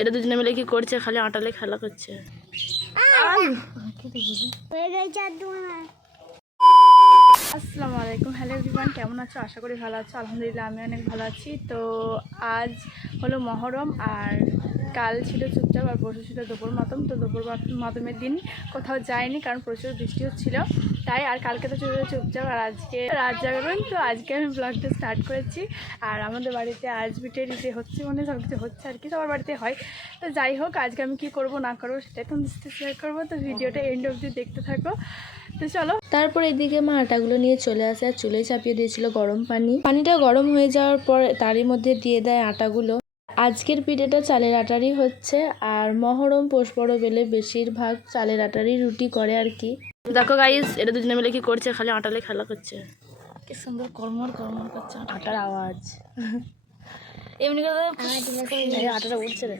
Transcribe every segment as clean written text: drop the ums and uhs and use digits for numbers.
এটা দুজনে মিলে কি করছে, খালি আটালে খেলা করছে। আসসালামু আলাইকুম, হ্যালো এভরিওয়ান, কেমন আছো? আশা করি ভালো আছো। আলহামদুলিল্লাহ আমি অনেক ভালো আছি। তো আজ হলো মহরম, আর কাল ছিল চুপচাপ, আর পরশু ছিল দুপুর মাতম। তো দুপুর মাতমের দিন কোথাও যায়নি, কারণ প্রচুর বৃষ্টি হচ্ছিলো তাই। আর কালকে তো চুপচাপ, আর আজকে রাত জাগরণ। তো আজকে আমি ব্লগটা স্টার্ট করেছি। আর আমাদের বাড়িতে আজ বিটের ইসে হচ্ছে, মানে সব কিছু হচ্ছে আর কি, সবার বাড়িতে হয়। তো যাই হোক, আজকে আমি কী করবো না করবো সেটাই তোমাদের সাথে শেয়ার করবো। তো ভিডিওটা এন্ড অবধি দেখতে থাকো। তো চলো। তারপর এদিকে মা আটাগুলো নিয়ে চলে আসে, আর চুলোয় চাপিয়ে দিয়েছিল গরম পানি। পানিটা গরম হয়ে যাওয়ার পর তারই মধ্যে দিয়ে দেয় আটাগুলো। আজকের পিঠেটা চালের আটারই হচ্ছে, আর মহরম পৌষ পরব এলে বেশিরভাগ চালের আটারই রুটি করে আর কি। দেখো গাইস, এটা দুজনে মিলে কি করছে, খালি আটালে খেলা করছে। কি সুন্দর কর্মর কর্মর করছে, আটার আওয়াজ। এমনি করে আটাটা উঠছে রে।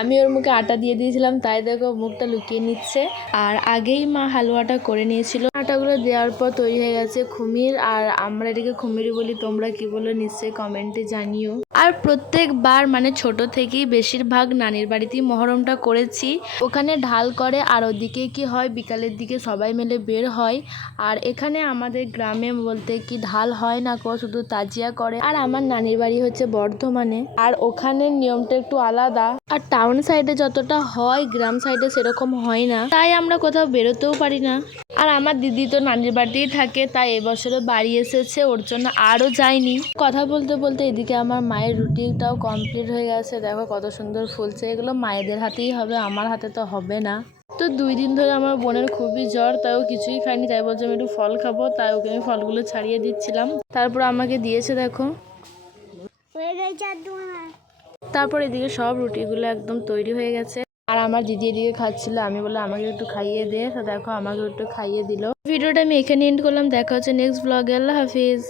আমি ওর মুখে আটা দিয়ে দিয়েছিলাম, তাই দেখো মুখটা লুকিয়ে নিচ্ছে। আর আগেই মা হালুয়াটা করে নিয়েছিল। আটাগুলো দেওয়ার পর তৈরি হয়ে গেছে খুমির, আর আমরা এটাকে খুমিরি বলি, তোমরা কি বলো নিশ্চয়ই কমেন্টে জানিও। আর প্রত্যেকবার মানে ছোট থেকেই বেশিরভাগ নানির বাড়িতেই মহরমটা করেছি। ওখানে ঢাল করে, আর ওদিকে কি হয় বিকালের দিকে সবাই মিলে বের হয়। আর এখানে আমাদের গ্রামে বলতে কি ঢাল হয় না কো, শুধু তাজিয়া করে। আর আমার নানির বাড়ি হচ্ছে বর্ধমানে, আর ওখানে নিয়মটা একটু আলাদা। আর টাউন সাইডে যতটা হয় গ্রাম সাইডে সেরকম হয় না, তাই আমরা কোথাও বেরোতেও পারি না। আর আমার দিদি তো নানির বাড়িতেই থাকে, তাই এবছরে বাড়ি এসেছে, ওর জন্য আরও যায়নি। কথা বলতে বলতে এদিকে আমার মায়ের রুটিটাও কমপ্লিট হয়ে গেছে। দেখো কত সুন্দর ফুলছে। এগুলো মায়েদের হাতেই হবে, আমার হাতে তো হবে না। তো 2 দিন ধরে আমার বোনের খুবই জ্বর, তাই ও কিছুই খায়নি, তাই বলছে আমি একটু ফল খাবো, তাই ওকে আমি ফলগুলো ছাড়িয়ে দিচ্ছিলাম। তারপর আমাকে দিয়েছে, দেখো। তারপর এদিকে সব রুটিগুলো একদম তৈরি হয়ে গেছে, আর আমার দিদি এদিকে খাচ্ছিল। আমি বললাম আমাকে একটু খাইয়ে দে, তো দেখো আমাকে একটু খাইয়ে দিল। ভিডিওটা আমি এখানে এন্ড করলাম। দেখা হচ্ছে নেক্সট ব্লগে। আল্লাহ হাফিজ।